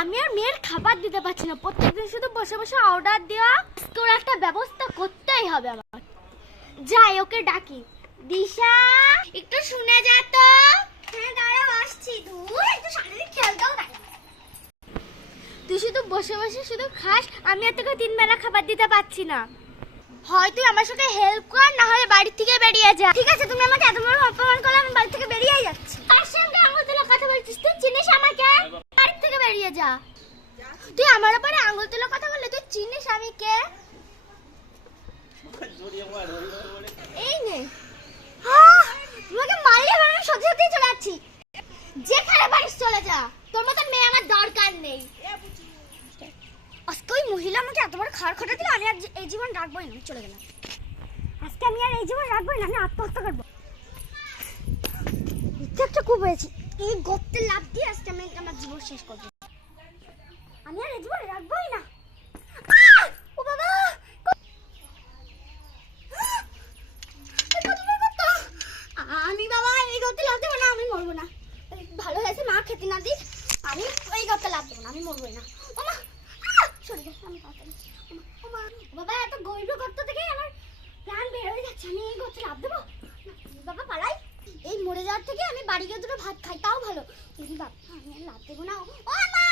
আমি আর মেয়ের খাবার দিতে পারছি না, প্রত্যেকদিন শুধু বসে বসে অর্ডার দেওয়া। তোর একটা ব্যবস্থা করতেই হবে আমার। যাই ওকে ডাকি। দিশা একটু শুনে যা তো। হ্যাঁ দাঁড়াও আসছি। দূর একটু শারীরিক খেলতেও থাকে। তুই শুধু বসে বসে শুধু খাস, আমি আর তোকে 3 বেলা খাবার দিতে পারছি না। হয় তুই আমার সাথে হেল্প কর, না হলে বাড়ি থেকে বেরিয়ে যা। ঠিক আছে, তুমি আমাকে এত বড় অপমান করলে আমি বাড়ি থেকে বেরিয়েই যাচ্ছি। তার সঙ্গে আঙুল তোলা কথা বলছিস? তুই চিনিস আমাকে? বাড়ি থেকে বেরিয়ে যা। তুই আমার উপরে আঙুল তোলা কথা বললে তুই চিনিস আমি কে? এই নে। তোমাকে মারলে আমি সত্যি সত্যি চলে যাচ্ছি। যেখানে পারিস চলে যা, তোর মতন মেয়ে আমার দরকার নেই। আজকে ওই মহিলা আমাকে এত বড় খাড় খটা দিল, আমি আর এই জীবন রাখবোই না, চলে গেলাম। আজকে আমি আর এই জীবন রাখবোই না, আমি আত্মহত্যা করবো। একটা খুব হয়েছে, এই গর্তে লাফ দিয়ে আজকে আমি আমার জীবন শেষ করবো। আমি আর এই জীবন রাখবোই না। ও বাবা, আমি বাবা এই গর্তে লাফ দেবো না, আমি মরবো না। ভালো হয়েছে মা খেতে না দিস, আমি এই গর্তে লাফ দেবো না, আমি মরবোই না। ও মা সরে যা, আমি তাড়াতাড়ি। ও মা, বাবা এত গভীর গর্ত থেকে আমার প্রাণ বের হয়ে যাচ্ছে, আমি এই গর্তে লাফ দেবো? বাবা পালাই, এই মরে যাওয়ার থেকে আমি বাড়ি গিয়ে দুটো ভাত খাই তাও ভালো। বাবা আমি আর লাফ দেবো না। ও মা